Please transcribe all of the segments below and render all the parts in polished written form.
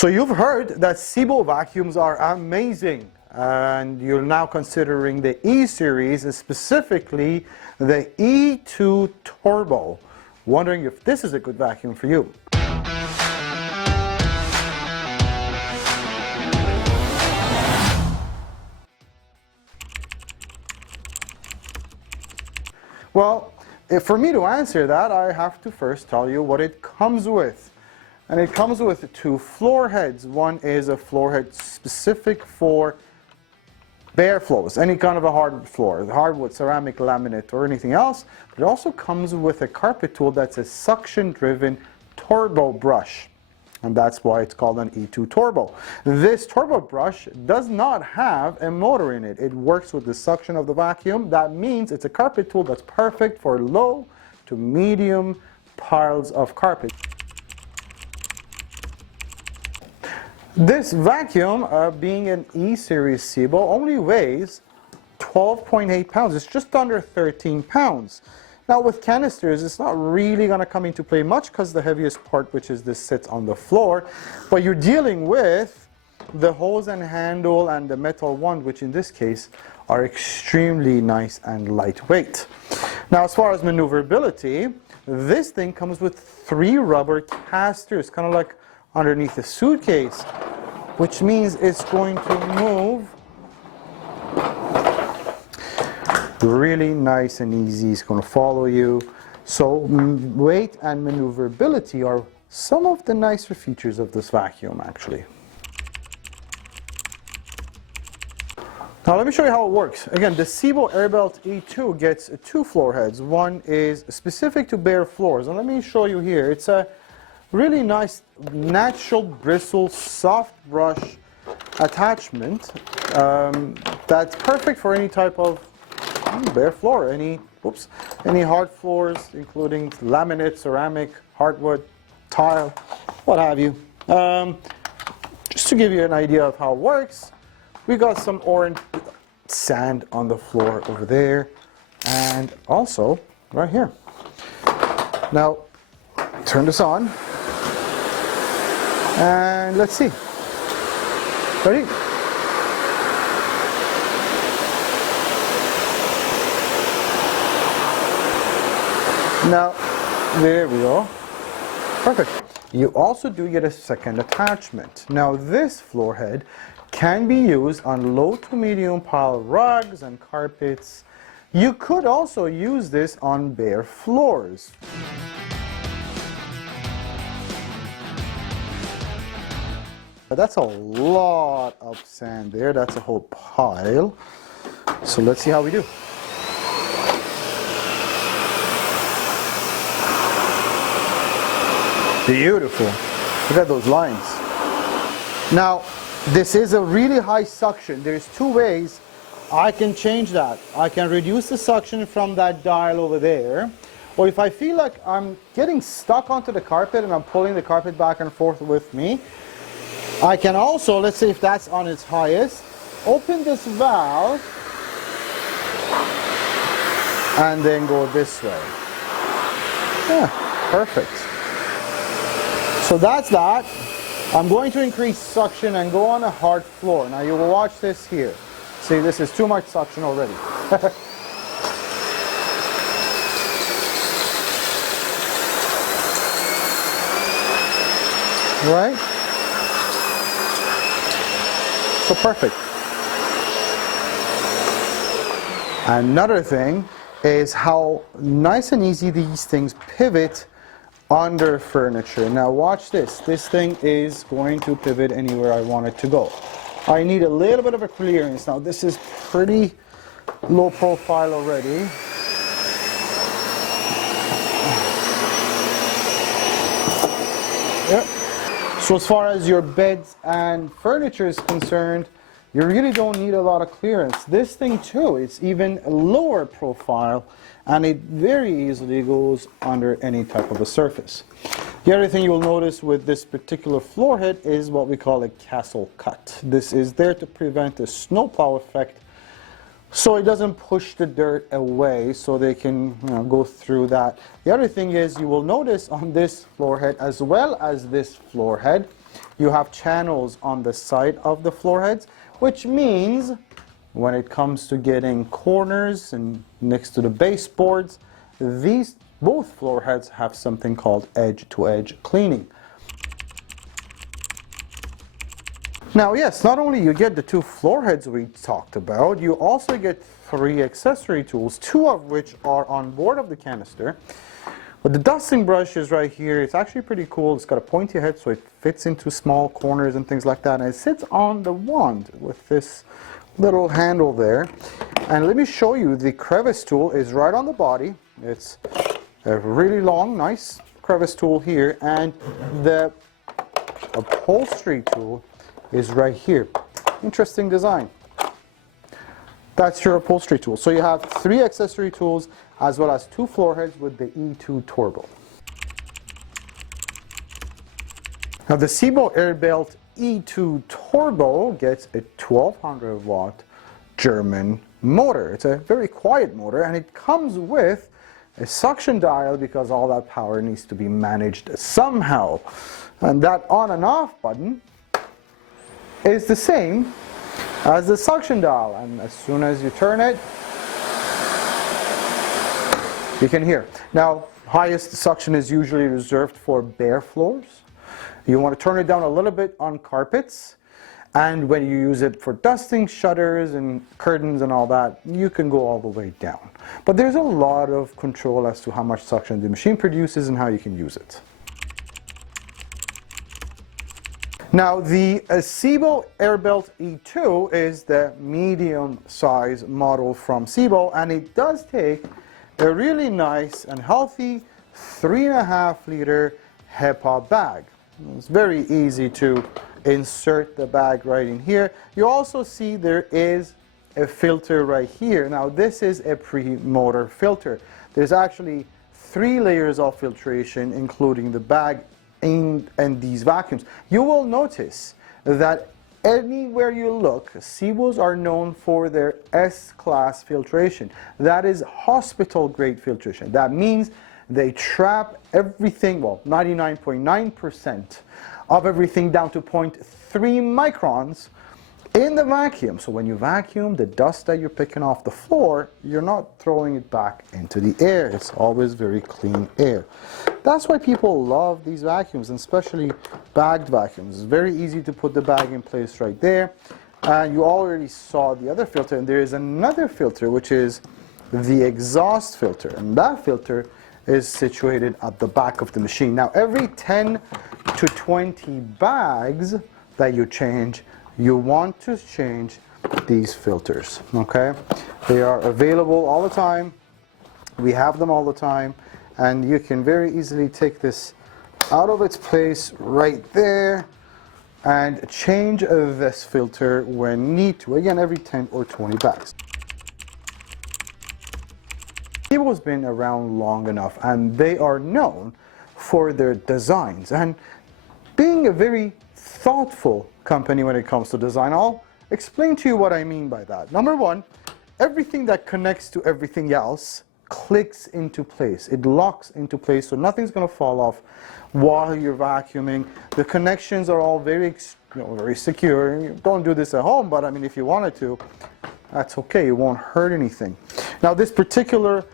So you've heard that SEBO vacuums are amazing, and you're now considering the E series, specifically the E2 Turbo. Wondering if this is a good vacuum for you. Well, for me to answer that, I have to first tell you what it comes with. And it comes with two floor heads. One is a floor head specific for bare floors, any kind of a hardwood floor, hardwood, ceramic, laminate, or anything else. But it also comes with a carpet tool that's a suction-driven turbo brush. And that's why it's called an E2 Turbo. This turbo brush does not have a motor in it. It works with the suction of the vacuum. That means it's a carpet tool that's perfect for low to medium piles of carpet. This vacuum, being an E-Series SEBO, only weighs 12.8 pounds. It's just under 13 pounds. Now with canisters, it's not really going to come into play much because the heaviest part, which is this, sits on the floor. But you're dealing with the hose and handle and the metal wand, which in this case are extremely nice and lightweight. Now as far as maneuverability, this thing comes with 3 rubber casters, kind of like underneath the suitcase, which means it's going to move really nice and easy. It's going to follow you. So weight and maneuverability are some of the nicer features of this vacuum, actually. Now let me show you how it works. Again, the SEBO Airbelt E2 gets 2 floor heads. One is specific to bare floors, and let me show you here. It's a really nice natural bristle soft brush attachment that's perfect for any type of bare floor, any hard floors, including laminate, ceramic, hardwood, tile, what have you. Just to give you an idea of how it works, we got some orange sand on the floor over there, and also right here. Now turn this on. And let's see. Ready? Now, there we go. Perfect. You also do get a second attachment. Now, this floor head can be used on low to medium pile rugs and carpets. You could also use this on bare floors. That's a lot of sand there. That's a whole pile. So let's see how we do. Beautiful. Look at those lines. Now, this is a really high suction. There's 2 ways I can change that. I can reduce the suction from that dial over there. Or if I feel like I'm getting stuck onto the carpet and I'm pulling the carpet back and forth with me, I can also, let's say if that's on its highest, open this valve and then go this way. Yeah, perfect. So that's that. I'm going to increase suction and go on a hard floor. Now you will watch this here. See, this is too much suction already. Right? So perfect. Another thing is how nice and easy these things pivot under furniture. Now watch this. This thing is going to pivot anywhere I want it to go. I need a little bit of a clearance. Now this is pretty low profile already. Yep. So as far as your beds and furniture is concerned, you really don't need a lot of clearance. This thing too, it's even lower profile, and it very easily goes under any type of a surface. The other thing you will notice with this particular floor head is what we call a castle cut. This is there to prevent a snowplow effect, so it doesn't push the dirt away, so they can go through that. The other thing is you will notice on this floor head as well as this floor head, You have channels on the side of the floor heads, which means when it comes to getting corners and next to the baseboards, these both floor heads have something called edge-to-edge cleaning. Now, yes, not only you get the two floor heads we talked about, you also get 3 accessory tools, 2 of which are on board of the canister. But the dusting brush is right here. It's actually pretty cool. It's got a pointy head, so it fits into small corners and things like that. And it sits on the wand with this little handle there. And let me show you, the crevice tool is right on the body. It's a really long, nice crevice tool here. And the upholstery tool is right here. Interesting design. That's your upholstery tool. So you have 3 accessory tools as well as 2 floor heads with the E2 Turbo. Now the SEBO Airbelt E2 Turbo gets a 1200 watt German motor. It's a very quiet motor, and it comes with a suction dial because all that power needs to be managed somehow. And that on and off button is the same as the suction dial, and as soon as you turn it, you can hear. Now, highest suction is usually reserved for bare floors. You want to turn it down a little bit on carpets, and when you use it for dusting, shutters and curtains and all that, you can go all the way down. But there's a lot of control as to how much suction the machine produces and how you can use it. Now the SEBO Airbelt E2 is the medium size model from SEBO, and it does take a really nice and healthy 3.5 liter HEPA bag. It's very easy to insert the bag right in here. You also see there is a filter right here. Now this is a pre-motor filter. There's actually 3 layers of filtration, including the bag and these vacuums. You will notice that anywhere you look, SEBOs are known for their S-class filtration. That is hospital-grade filtration. That means they trap everything, well, 99.9% of everything down to 0.3 microns in the vacuum. So when you vacuum, the dust that you're picking off the floor, you're not throwing it back into the air. It's always very clean air. That's why people love these vacuums, and especially bagged vacuums. It's very easy to put the bag in place right there. And you already saw the other filter, and there is another filter, which is the exhaust filter. And that filter is situated at the back of the machine. Now, every 10 to 20 bags that you change, you want to change these filters, okay? They are available all the time. We have them all the time, and you can very easily take this out of its place right there and change this filter when need to. Again, every 10 or 20 bags. SEBO has been around long enough, and they are known for their designs and being a very thoughtful company when it comes to design. I'll explain to you what I mean by that. Number one, everything that connects to everything else clicks into place. It locks into place, so nothing's going to fall off while you're vacuuming. The connections are all very secure. You don't do this at home, but I mean, if you wanted to, that's okay. It won't hurt anything. Now, this particular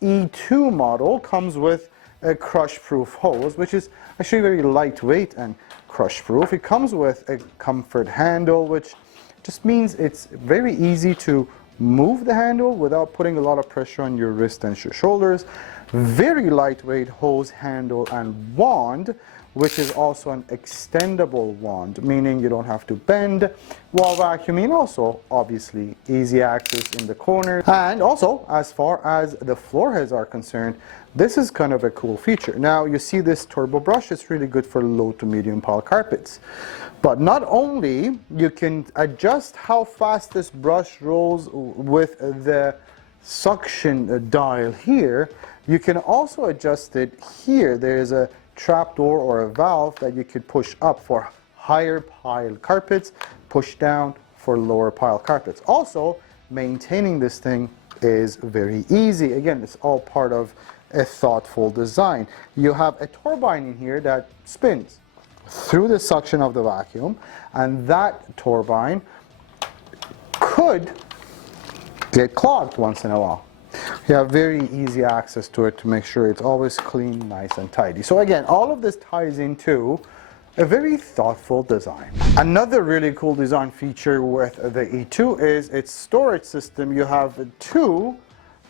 E2 model comes with a crush-proof hose, which is actually very lightweight and crush-proof. It comes with a comfort handle, which just means it's very easy to move the handle without putting a lot of pressure on your wrist and your shoulders. Very lightweight hose handle and wand, which is also an extendable wand, meaning you don't have to bend while vacuuming. Also, obviously, easy access in the corner. And also, as far as the floor heads are concerned, this is kind of a cool feature. Now, you see this turbo brush. It's really good for low to medium pile carpets. But not only you can adjust how fast this brush rolls with the suction dial here, you can also adjust it here. There is a trapdoor or a valve that you could push up for higher pile carpets, push down for lower pile carpets. Also, maintaining this thing is very easy. Again, it's all part of a thoughtful design. You have a turbine in here that spins. through the suction of the vacuum, and that turbine could get clogged once in a while. You have very easy access to it to make sure it's always clean, nice and tidy. So again, all of this ties into a very thoughtful design. Another really cool design feature with the E2 is its storage system. You have 2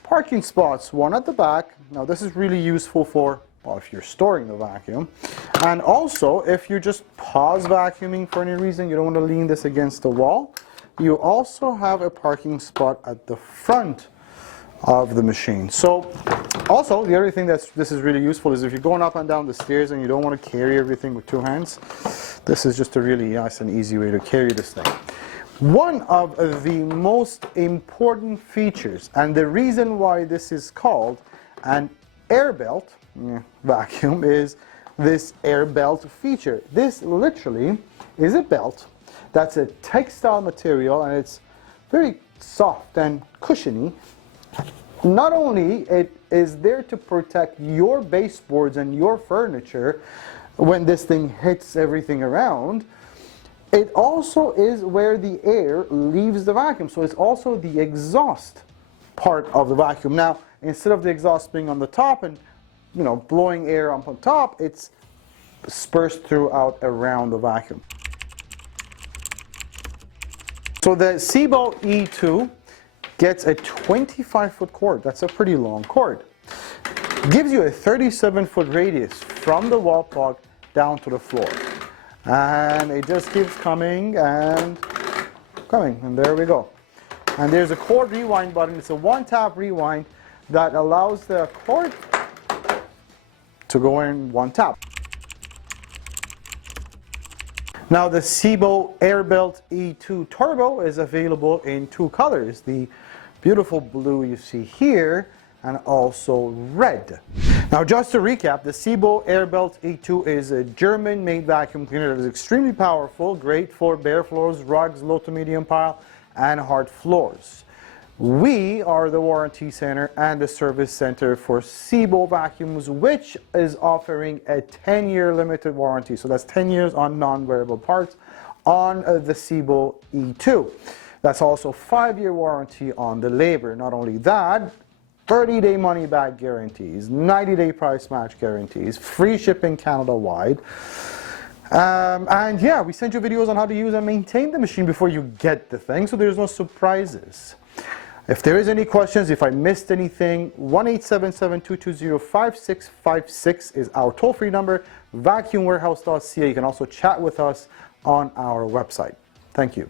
parking spots, one at the back. Now this is really useful for, well, if you're storing the vacuum, and also if you just pause vacuuming for any reason, you don't want to lean this against the wall, you also have a parking spot at the front of the machine. So also the other thing this is really useful is if you're going up and down the stairs and you don't want to carry everything with 2 hands, this is just a really nice and easy way to carry this thing. One of the most important features, and the reason why this is called an Airbelt vacuum, is this Airbelt feature. This literally is a belt that's a textile material, and it's very soft and cushiony. Not only it is there to protect your baseboards and your furniture when this thing hits everything around, it also is where the air leaves the vacuum. So it's also the exhaust part of the vacuum. Now, instead of the exhaust being on the top and, you know, blowing air up on top, it's dispersed throughout around the vacuum. So the SEBO E2 gets a 25-foot cord. That's a pretty long cord. Gives you a 37-foot radius from the wall plug down to the floor. And it just keeps coming and coming, and there we go. And there's a cord rewind button. It's a one-tap rewind that allows the cord to go in one tap. Now the SEBO Airbelt E2 Turbo is available in 2 colors, the beautiful blue you see here and also red. Now just to recap, the SEBO Airbelt E2 is a German-made vacuum cleaner that is extremely powerful, great for bare floors, rugs, low to medium pile and hard floors. We are the warranty center and the service center for SEBO vacuums, which is offering a 10-year limited warranty. So that's 10 years on non-wearable parts on the SEBO E2. That's also 5-year warranty on the labor. Not only that, 30-day money-back guarantees, 90-day price match guarantees, free shipping Canada-wide. And yeah, we send you videos on how to use and maintain the machine before you get the thing, so there's no surprises. If there is any questions, if I missed anything, 1-877-220-5656 is our toll-free number, vacuumwarehouse.ca. You can also chat with us on our website. Thank you.